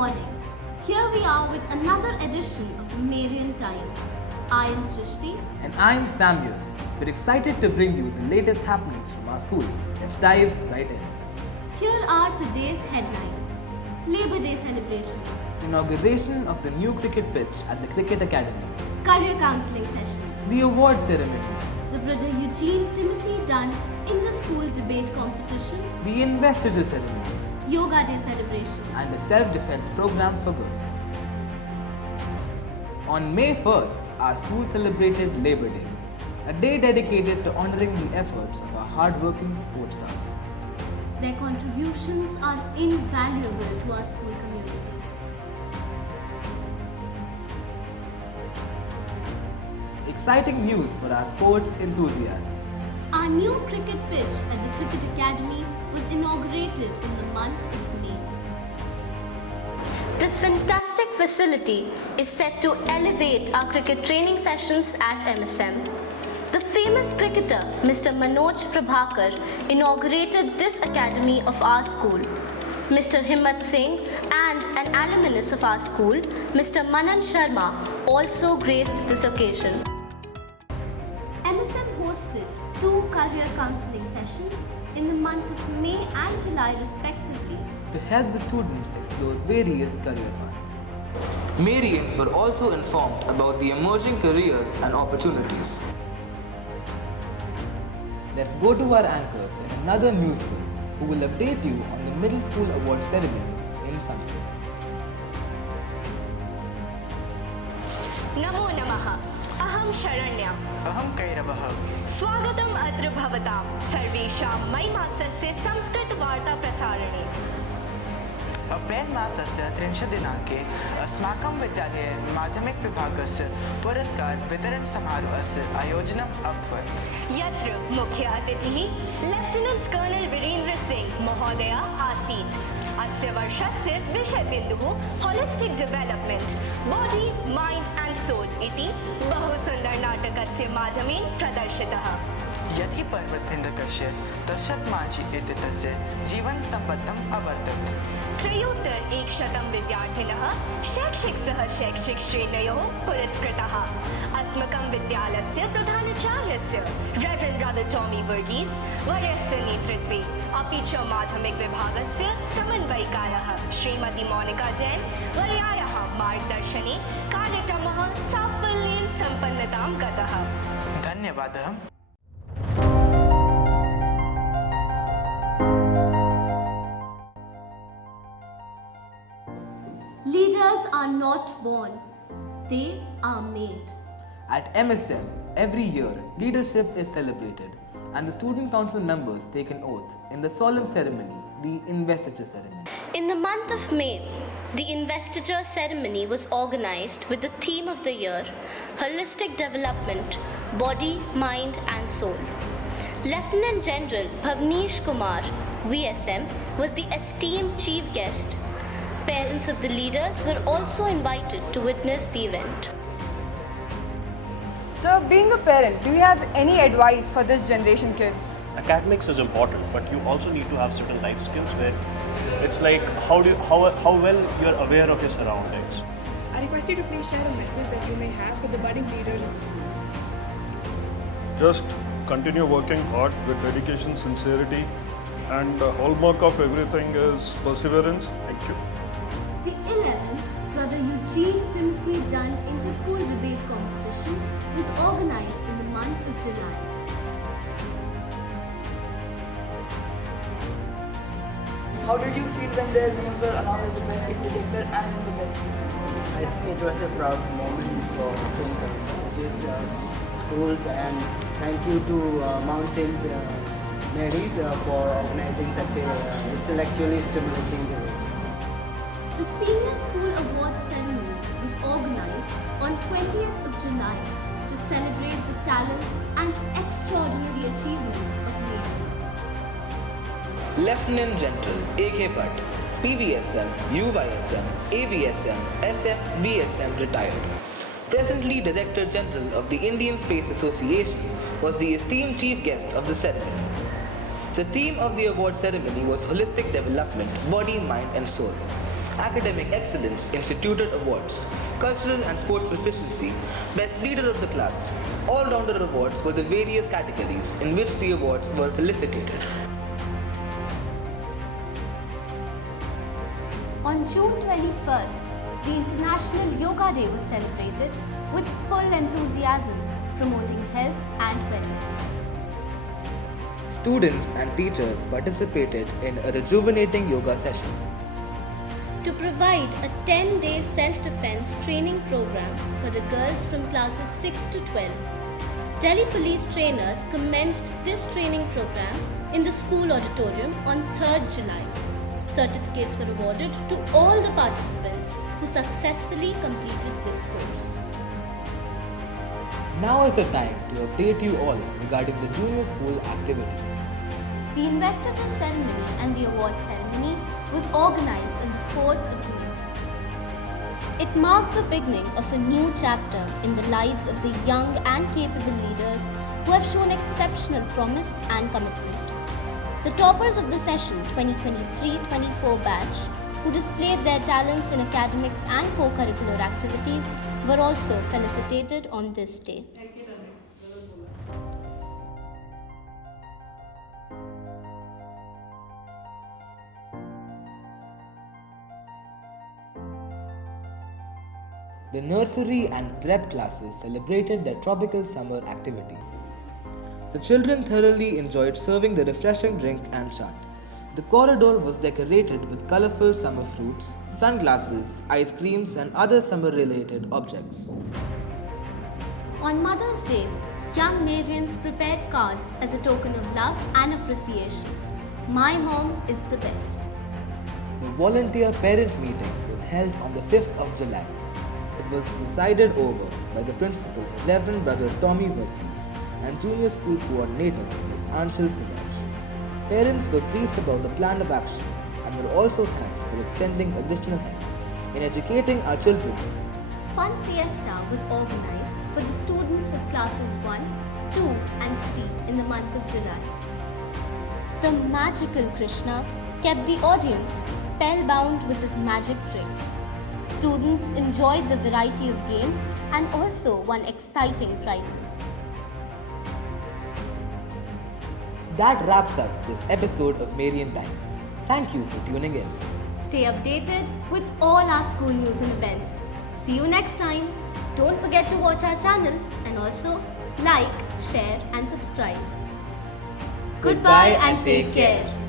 morning. Here we are with another edition of the Marian Times. I am Srishti. And I'm Samuel. We're excited to bring you the latest happenings from our school. Let's dive right in. Here are today's headlines. Labor Day celebrations. Inauguration of the new cricket pitch at the Cricket Academy. Career counselling sessions. The award ceremonies. The Brother Eugene Timothy Dunn Inter-School Debate Competition. The investiture ceremonies. Yoga Day celebrations. And the self-defense program for girls. On May 1st, our school celebrated Labor Day, a day dedicated to honoring the efforts of our hard-working sports staff. Their contributions are invaluable to our school community. Exciting news for our sports enthusiasts. Our new cricket pitch at the Cricket Academy was inaugurated in the month of May. This fantastic facility is set to elevate our cricket training sessions at MSM. The famous cricketer Mr. Manoj Prabhakar inaugurated this academy of our school. Mr. Himmat Singh and an alumnus of our school, Mr. Manan Sharma, also graced this occasion. MSM hosted 2 career counselling sessions in the month of May and July respectively to help the students explore various career paths. Marians were also informed about the emerging careers and opportunities. Let's go to our anchors in another newsroom who will update you on the Middle School Award ceremony in Sanskrit. नमो नमः अहं शरण्या अहं कैरवः स्वागतम् अत्र भवतां सर्वेषां मई मासस्य संस्कृतवार्ताप्रसारणे अप्रैल मासस्य 30 दिनाङ्के अस्माकं विद्यालये माध्यमिकविभागस्य पुरस्कार वितरण समारोहस्य आयोजनम् अभवत् यत्र मुख्य अतिथिः लेफ्टिनेंट कर्नल वीरेंद्र सिंह महोदयः आसीत्। अस्य वर्षस्य विषयबिन्दुः holistic development body mind and soul इति बहु सुन्दर नाटकस्य माध्यमेन प्रदर्शितः। यदि पर्वतभिन्दकस्य दशरथमांझी इति तस्य जीवनसम्बद्धम् अवर्तत। 3,100 विद्यार्थिनः शैक्षिक सह शैक्षिक श्रेणयोः पुरस्कृताः। अस्माकं विद्यालयस्य प्रधानाचार्यस्य रेवरेण्ड् ब्रदर टॉमी वर्गीस् वर्यस्य नेतृत्वे अपि च माध्यमिक विभागस्य समन्वयिकायाः श्रीमती मोनिका जैन वर्यायाः मार्गदर्शने कार्यक्रमः साफल्येन सम्पन्नतां गतः। धन्यवादः। Leaders are not born, they are made. At MSM, every year, leadership is celebrated and the student council members take an oath in the solemn ceremony, the investiture ceremony. In the month of May, the investiture ceremony was organized with the theme of the year, Holistic Development, Body, Mind and Soul. Lieutenant General Bhavnesh Kumar, VSM, was the esteemed chief guest. Parents of the leaders were also invited to witness the event. So, being a parent, do you have any advice for this generation kids? Academics is important, but you also need to have certain life skills where it's like how well you're aware of your surroundings. I request you to please share a message that you may have with the budding leaders in the school. Just continue working hard with dedication, sincerity, and the hallmark of everything is perseverance. Thank you. The 11th Brother Eugene Timothy Dunn Inter-School Debate Competition was organized in the month of July. How did you feel when their names were announced as the best indicator and the best student? I think it was a proud moment for these schools, and thank you to Mount St. Mary's for organizing such a intellectually stimulating event. The Senior School Awards ceremony was organized on 20th of July to celebrate the talents and extraordinary achievements of Marians. Lieutenant General A.K. Bhatt, PVSM, UYSM, AVSM, SF, BSM retired. Presently Director General of the Indian Space Association was the esteemed chief guest of the ceremony. The theme of the award ceremony was Holistic Development, Body, Mind and Soul. Academic Excellence Instituted Awards, Cultural and Sports Proficiency, Best Leader of the Class. All-Rounder Awards were the various categories in which the awards were felicitated. On June 21st, the International Yoga Day was celebrated with full enthusiasm, promoting health and wellness. Students and teachers participated in a rejuvenating yoga session. To provide a 10-day self-defense training program for the girls from classes 6 to 12, Delhi police trainers commenced this training program in the school auditorium on 3rd July. Certificates were awarded to all the participants who successfully completed this course. Now is the time to update you all regarding the junior school activities. The investiture ceremony and the award ceremony was organized on the 4th of May. It marked the beginning of a new chapter in the lives of the young and capable leaders who have shown exceptional promise and commitment. The toppers of the session 2023-24 batch, who displayed their talents in academics and co-curricular activities, were also felicitated on this day. The nursery and prep classes celebrated their tropical summer activity. The children thoroughly enjoyed serving the refreshing drink and chant. The corridor was decorated with colorful summer fruits, sunglasses, ice creams, and other summer-related objects. On Mother's Day, young Marians prepared cards as a token of love and appreciation. My mom is the best. The volunteer parent meeting was held on the 5th of July. It was presided over by the principal, Reverend Brother Tommy Verghese, and junior school coordinator, Ms. Anshul Siraj. Parents were briefed about the plan of action and were also thanked for extending additional help in educating our children. Fun Fiesta was organized for the students of classes 1, 2 and 3 in the month of July. The magical Krishna kept the audience spellbound with his magic tricks. Students enjoyed the variety of games and also won exciting prizes. That wraps up this episode of Marian Times. Thank you for tuning in. Stay updated with all our school news and events. See you next time. Don't forget to watch our channel and also like, share and subscribe. Goodbye and take care.